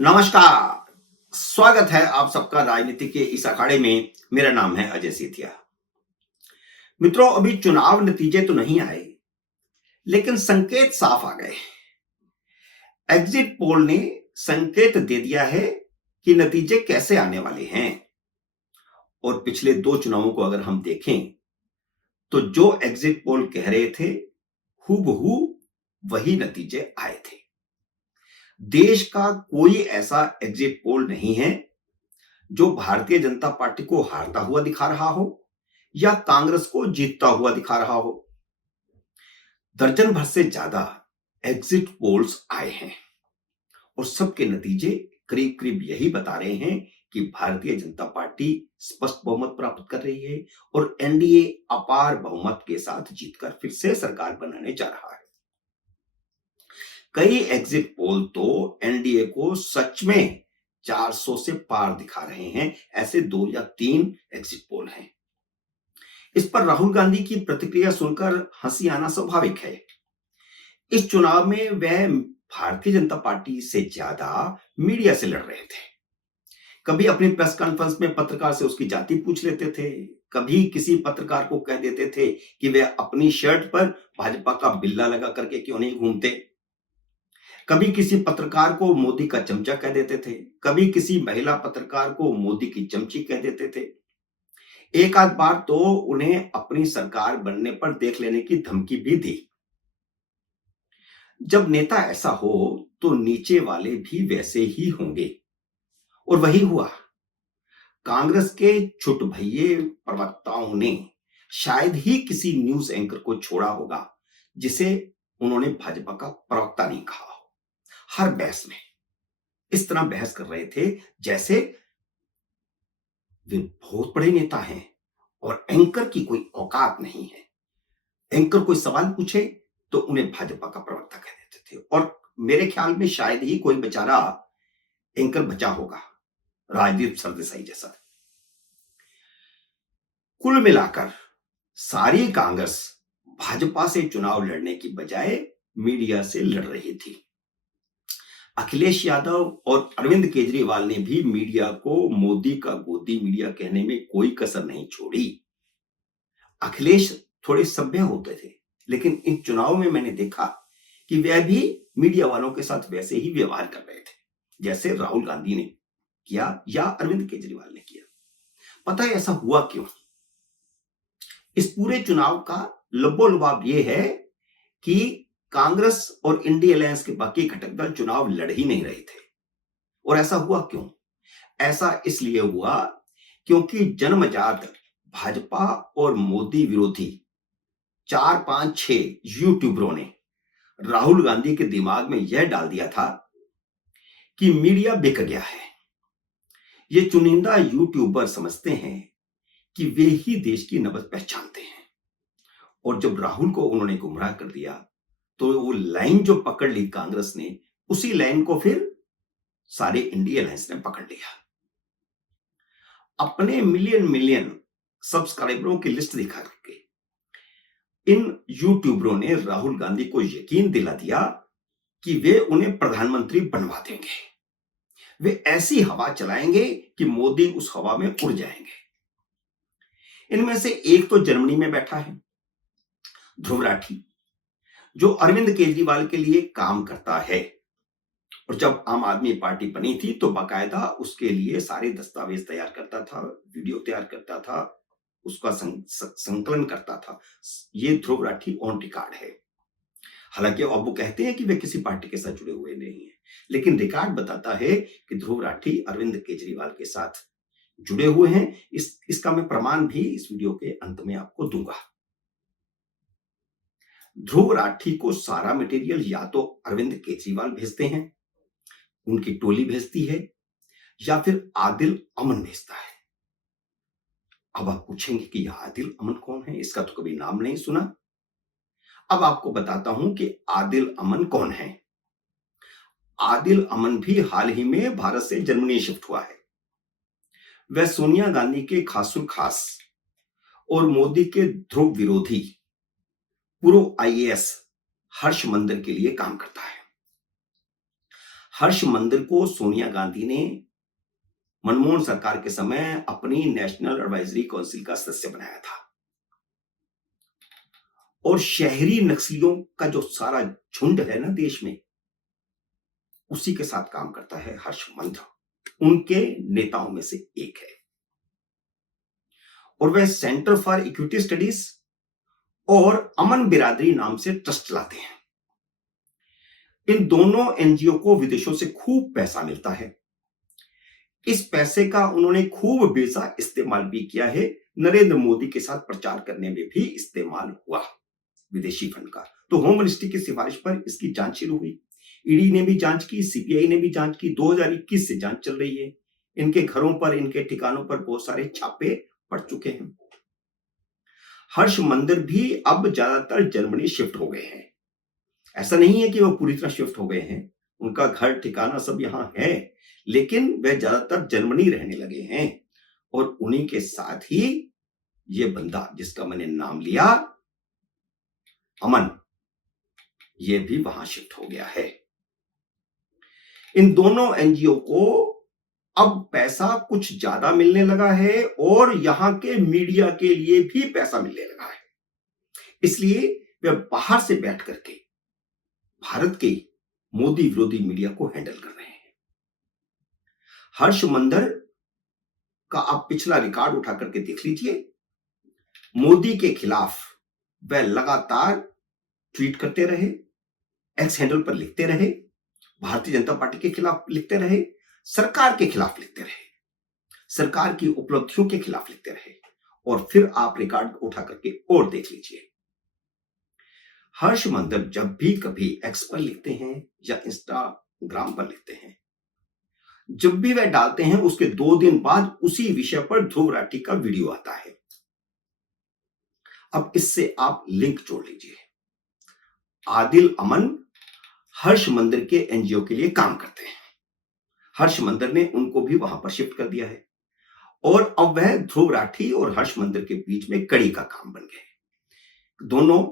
नमस्कार। स्वागत है आप सबका राजनीति के इस अखाड़े में। मेरा नाम है अजय सेठिया। मित्रों, अभी चुनाव नतीजे तो नहीं आए, लेकिन संकेत साफ आ गए। एग्जिट पोल ने संकेत दे दिया है कि नतीजे कैसे आने वाले हैं। और पिछले दो चुनावों को अगर हम देखें तो जो एग्जिट पोल कह रहे थे हूबहू वही नतीजे आए थे। देश का कोई ऐसा एग्जिट पोल नहीं है जो भारतीय जनता पार्टी को हारता हुआ दिखा रहा हो या कांग्रेस को जीतता हुआ दिखा रहा हो। दर्जन भर से ज्यादा एग्जिट पोल्स आए हैं और सबके नतीजे करीब करीब यही बता रहे हैं कि भारतीय जनता पार्टी स्पष्ट बहुमत प्राप्त कर रही है और एनडीए अपार बहुमत के साथ जीतकर फिर से सरकार बनाने जा रहा है। कई एग्जिट पोल तो एनडीए को सच में 400 से पार दिखा रहे हैं। ऐसे 2 या 3 एग्जिट पोल हैं। इस पर राहुल गांधी की प्रतिक्रिया सुनकर हंसी आना स्वाभाविक है। इस चुनाव में वह भारतीय जनता पार्टी से ज्यादा मीडिया से लड़ रहे थे। कभी अपनी प्रेस कॉन्फ्रेंस में पत्रकार से उसकी जाति पूछ लेते थे, कभी किसी पत्रकार को कह देते थे कि वह अपनी शर्ट पर भाजपा का बिल्ला लगा करके क्यों नहीं घूमते, कभी किसी पत्रकार को मोदी का चमचा कह देते थे, कभी किसी महिला पत्रकार को मोदी की चमची कह देते थे। एक आध बार तो उन्हें अपनी सरकार बनने पर देख लेने की धमकी भी दी। जब नेता ऐसा हो तो नीचे वाले भी वैसे ही होंगे और वही हुआ। कांग्रेस के छुट भइये प्रवक्ताओं ने शायद ही किसी न्यूज एंकर को छोड़ा होगा जिसे उन्होंने भाजपा का प्रवक्ता नहीं कहा हो। हर बहस में इस तरह बहस कर रहे थे जैसे वे बहुत बड़े नेता हैं और एंकर की कोई औकात नहीं है। एंकर कोई सवाल पूछे तो उन्हें भाजपा का प्रवक्ता कह देते थे और मेरे ख्याल में शायद ही कोई बेचारा एंकर बचा होगा, राजदीप सरदेसाई जैसा। कुल मिलाकर सारी कांग्रेस भाजपा से चुनाव लड़ने की बजाय मीडिया से लड़ रही थी। अखिलेश यादव और अरविंद केजरीवाल ने भी मीडिया को मोदी का गोदी मीडिया कहने में कोई कसर नहीं छोड़ी। अखिलेश थोड़े सभ्य होते थे, लेकिन इन चुनाव में मैंने देखा कि वह भी मीडिया वालों के साथ वैसे ही व्यवहार कर रहे थे जैसे राहुल गांधी ने किया या अरविंद केजरीवाल ने किया। पता है ऐसा हुआ क्यों? इस पूरे चुनाव का लबोलबाब यह है कि कांग्रेस और इंडिया अलायंस के बाकी घटक दल चुनाव लड़ ही नहीं रहे थे। और ऐसा हुआ क्यों? ऐसा इसलिए हुआ क्योंकि जन्मजात भाजपा और मोदी विरोधी 4-5-6 यूट्यूबरों ने राहुल गांधी के दिमाग में यह डाल दिया था कि मीडिया बिक गया है। ये चुनिंदा यूट्यूबर समझते हैं कि वे ही देश की नब्ज पहचानते हैं और जब राहुल को उन्होंने गुमराह कर दिया तो वो लाइन जो पकड़ ली कांग्रेस ने, उसी लाइन को फिर सारे इंडिया अलायंस ने पकड़ लिया। अपने मिलियन मिलियन सब्सक्राइबरों की लिस्ट दिखा करके इन यूट्यूबरों ने राहुल गांधी को यकीन दिला दिया कि वे उन्हें प्रधानमंत्री बनवा देंगे। वे ऐसी हवा चलाएंगे कि मोदी उस हवा में उड़ जाएंगे। इनमें से एक तो जर्मनी में बैठा है, ध्रुव राठी, जो अरविंद केजरीवाल के लिए काम करता है और जब आम आदमी पार्टी बनी थी तो बाकायदा उसके लिए सारे दस्तावेज तैयार करता था, वीडियो तैयार करता था, उसका संकलन करता था। ये ध्रुव राठी ऑन रिकॉर्ड है। हालांकि अब वो कहते हैं कि वे किसी पार्टी के साथ जुड़े हुए नहीं है, लेकिन रिकॉर्ड बताता है कि ध्रुव राठी अरविंद केजरीवाल के साथ जुड़े हुए हैं। इसका मैं प्रमाण भी इस वीडियो के अंत में आपको दूंगा। ध्रुव राठी को सारा मटेरियल या तो अरविंद केजरीवाल भेजते हैं, उनकी टोली भेजती है, या फिर आदिल अमन भेजता है। अब आप पूछेंगे कि यह आदिल अमन कौन है? इसका तो कभी नाम नहीं सुना। अब आपको बताता हूं कि आदिल अमन कौन है। आदिल अमन भी हाल ही में भारत से जर्मनी शिफ्ट हुआ है। वह सोनिया गांधी के खासुल खास और मोदी के ध्रुव विरोधी पूर्व आईएएस हर्ष मंदर के लिए काम करता है। हर्ष मंदिर को सोनिया गांधी ने मनमोहन सरकार के समय अपनी नेशनल एडवाइजरी काउंसिल का सदस्य बनाया था और शहरी नक्सलियों का जो सारा झुंड है ना देश में, उसी के साथ काम करता है हर्ष मंदिर, उनके नेताओं में से एक है। और वह सेंटर फॉर इक्विटी स्टडीज और अमन बिरादरी नाम से ट्रस्ट चलाते हैं। इन दोनों एनजीओ को विदेशों से खूब पैसा मिलता है। इस पैसे का उन्होंने खूब बेजा इस्तेमाल भी किया है। नरेंद्र मोदी के साथ प्रचार करने में भी इस्तेमाल हुआ विदेशी फंड का। तो होम मिनिस्ट्री की सिफारिश पर इसकी जांच शुरू हुई। ईडी ने भी जांच की, सीबीआई ने भी जांच की। 2021 से जांच चल रही है। इनके घरों पर, इनके ठिकानों पर बहुत सारे छापे पड़ चुके हैं। हर्ष मंदिर भी अब ज्यादातर जर्मनी शिफ्ट हो गए हैं। ऐसा नहीं है कि वो पूरी तरह शिफ्ट हो गए हैं, उनका घर ठिकाना सब यहां है, लेकिन वे ज्यादातर जर्मनी रहने लगे हैं। और उन्हीं के साथ ही ये बंदा जिसका मैंने नाम लिया, अमन, ये भी वहां शिफ्ट हो गया है। इन दोनों एनजीओ को अब पैसा कुछ ज्यादा मिलने लगा है और यहां के मीडिया के लिए भी पैसा मिलने लगा है। इसलिए वे बाहर से बैठ करके भारत के मोदी विरोधी मीडिया को हैंडल कर रहे हैं। हर्ष मंदिर का आप पिछला रिकॉर्ड उठा करके देख लीजिए। मोदी के खिलाफ वह लगातार ट्वीट करते रहे, एक्स हैंडल पर लिखते रहे, भारतीय जनता पार्टी के खिलाफ लिखते रहे, सरकार के खिलाफ लिखते रहे, सरकार की उपलब्धियों के खिलाफ लिखते रहे। और फिर आप रिकॉर्ड उठा करके और देख लीजिए। हर्ष मंदिर जब भी कभी एक्स पर लिखते हैं या इंस्टाग्राम पर लिखते हैं, जब भी वह डालते हैं उसके 2 दिन बाद उसी विषय पर ध्रुव राठी का वीडियो आता है। अब इससे आप लिंक जोड़ लीजिए। आदिल अमन हर्ष मंदिर के एनजीओ के लिए काम करते हैं। हर्ष मंदिर ने उनको भी वहां पर शिफ्ट कर दिया है और अब वह ध्रुव राठी और हर्ष मंदिर के बीच में कड़ी का काम बन गए। दोनों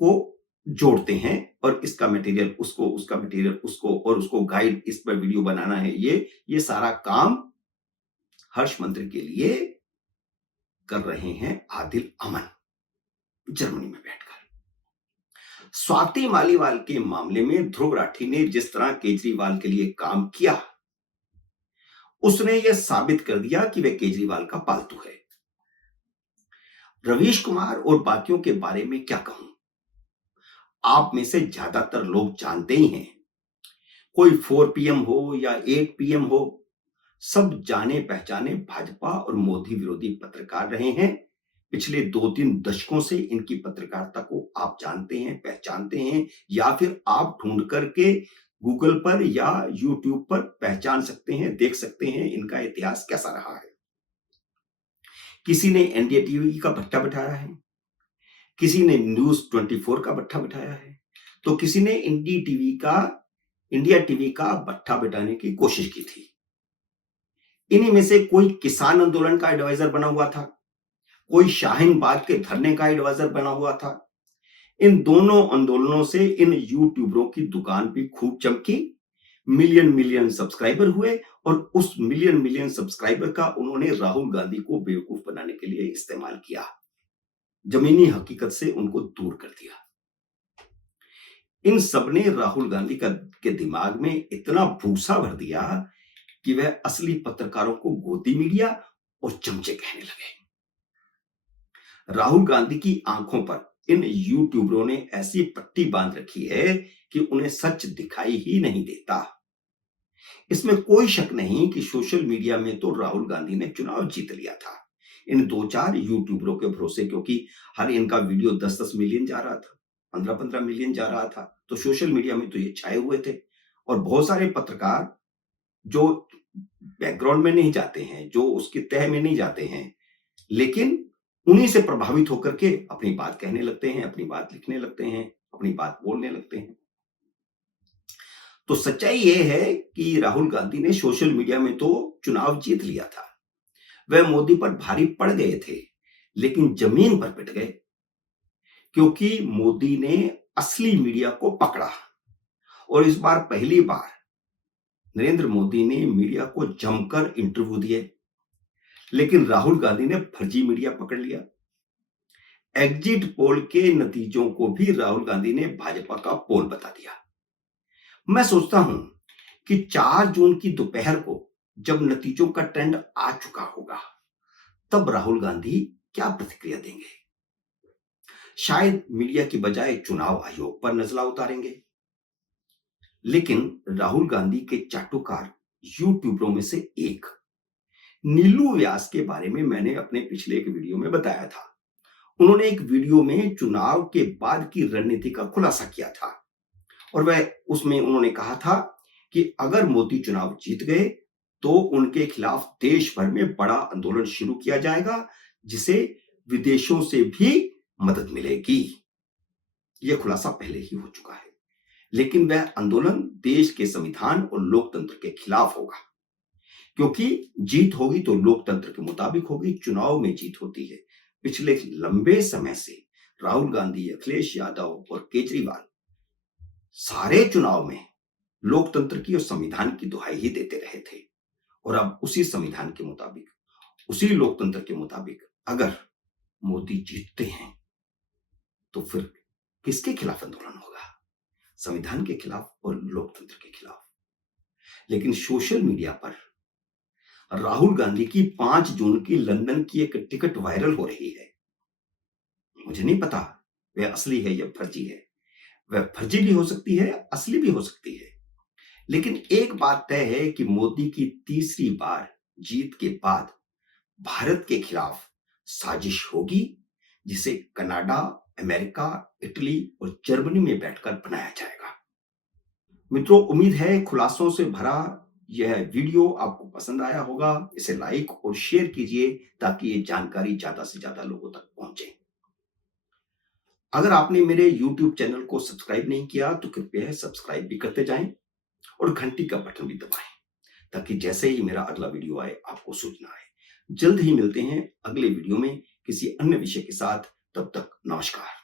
को जोड़ते हैं और इसका मटेरियल उसको, उसका मटेरियल उसको, और उसको गाइड इस पर वीडियो बनाना है। ये सारा काम हर्ष मंदिर के लिए कर रहे हैं आदिल अमन, जर्मनी में बैठकर। स्वाति मालीवाल के मामले में ध्रुव राठी ने जिस तरह केजरीवाल के लिए काम किया, उसने यह साबित कर दिया कि वह केजरीवाल का पालतू है। रवीश कुमार और बाकियों के बारे में क्या कहूं, आप में से ज्यादातर लोग जानते ही हैं। कोई 4 PM हो या 8 PM हो, सब जाने पहचाने भाजपा और मोदी विरोधी पत्रकार रहे हैं। पिछले 2-3 दशकों से इनकी पत्रकारिता को आप जानते हैं, पहचानते हैं, या फिर आप ढूंढ करके गूगल पर या यूट्यूब पर पहचान सकते हैं, देख सकते हैं इनका इतिहास कैसा रहा है। किसी ने एनडीए टीवी का भट्टा बिठाया है, किसी ने न्यूज 24 का भट्टा बिठाया है, तो किसी ने इंडिया टीवी का भट्टा बिठाने की कोशिश की थी। इन्हीं में से कोई किसान आंदोलन का एडवाइजर बना हुआ था, कोई शाहीन बाग के धरने का एडवाइजर बना हुआ था। इन दोनों आंदोलनों से इन यूट्यूबरों की दुकान भी खूब चमकी, मिलियन सब्सक्राइबर हुए और उस मिलियन सब्सक्राइबर का उन्होंने राहुल गांधी को बेवकूफ बनाने के लिए इस्तेमाल किया, जमीनी हकीकत से उनको दूर कर दिया। इन सब ने राहुल गांधी के दिमाग में इतना भूसा भर दिया कि वह असली पत्रकारों को गोदी मीडिया और चमचे कहने लगे। राहुल गांधी की आंखों पर इन यूट्यूबरों ने ऐसी पट्टी बांध रखी है कि उन्हें सच दिखाई ही नहीं देता। इसमें कोई शक नहीं कि सोशल मीडिया में तो राहुल गांधी ने चुनाव जीत लिया था इन 2-4 यूट्यूबरों के भरोसे, क्योंकि हर इनका वीडियो 10-10 मिलियन जा रहा था, 15-15 मिलियन जा रहा था। तो सोशल मीडिया में तो ये छाए हुए थे। और बहुत सारे पत्रकार जो बैकग्राउंड में नहीं जाते हैं, जो उसकी तह में नहीं जाते हैं, लेकिन उन्हीं से प्रभावित होकर के अपनी बात कहने लगते हैं, अपनी बात लिखने लगते हैं, अपनी बात बोलने लगते हैं। तो सच्चाई यह है कि राहुल गांधी ने सोशल मीडिया में तो चुनाव जीत लिया था, वह मोदी पर भारी पड़ गए थे, लेकिन जमीन पर पिट गए, क्योंकि मोदी ने असली मीडिया को पकड़ा। और इस बार पहली बार नरेंद्र मोदी ने मीडिया को जमकर इंटरव्यू दिए, लेकिन राहुल गांधी ने फर्जी मीडिया पकड़ लिया। एग्जिट पोल के नतीजों को भी राहुल गांधी ने भाजपा का पोल बता दिया। मैं सोचता हूं कि 4 जून की दोपहर को जब नतीजों का ट्रेंड आ चुका होगा, तब राहुल गांधी क्या प्रतिक्रिया देंगे। शायद मीडिया की बजाय चुनाव आयोग पर नजला उतारेंगे। लेकिन राहुल गांधी के चाटुकार यूट्यूबरों में से एक नीलू व्यास के बारे में मैंने अपने पिछले एक वीडियो में बताया था। उन्होंने एक वीडियो में चुनाव के बाद की रणनीति का खुलासा किया था और वह उसमें उन्होंने कहा था कि अगर मोदी चुनाव जीत गए तो उनके खिलाफ देश भर में बड़ा आंदोलन शुरू किया जाएगा, जिसे विदेशों से भी मदद मिलेगी। यह खुलासा पहले ही हो चुका है, लेकिन वह आंदोलन देश के संविधान और लोकतंत्र के खिलाफ होगा, क्योंकि जीत होगी तो लोकतंत्र के मुताबिक होगी। चुनाव में जीत होती है। पिछले लंबे समय से राहुल गांधी, अखिलेश यादव और केजरीवाल सारे चुनाव में लोकतंत्र की और संविधान की दुहाई ही देते रहे थे, और अब उसी संविधान के मुताबिक, उसी लोकतंत्र के मुताबिक अगर मोदी जीतते हैं तो फिर किसके खिलाफ आंदोलन होगा? संविधान के खिलाफ और लोकतंत्र के खिलाफ। लेकिन सोशल मीडिया पर राहुल गांधी की 5 जून की लंदन की एक टिकट वायरल हो रही है। मुझे नहीं पता वह असली है या फर्जी है। वह फर्जी भी हो सकती है, असली भी हो सकती है। लेकिन एक बात तय है कि मोदी की तीसरी बार जीत के बाद भारत के खिलाफ साजिश होगी, जिसे कनाडा, अमेरिका, इटली और जर्मनी में बैठकर बनाया जाएगा। मित्रों, उम्मीद है खुलासों से भरा यह वीडियो आपको पसंद आया होगा। इसे लाइक और शेयर कीजिए ताकि ये जानकारी ज्यादा से ज्यादा लोगों तक पहुंचे। अगर आपने मेरे YouTube चैनल को सब्सक्राइब नहीं किया तो कृपया सब्सक्राइब भी करते जाएं और घंटी का बटन भी दबाएं, ताकि जैसे ही मेरा अगला वीडियो आए आपको सूचना आए। जल्द ही मिलते हैं अगले वीडियो में किसी अन्य विषय के साथ। तब तक नमस्कार।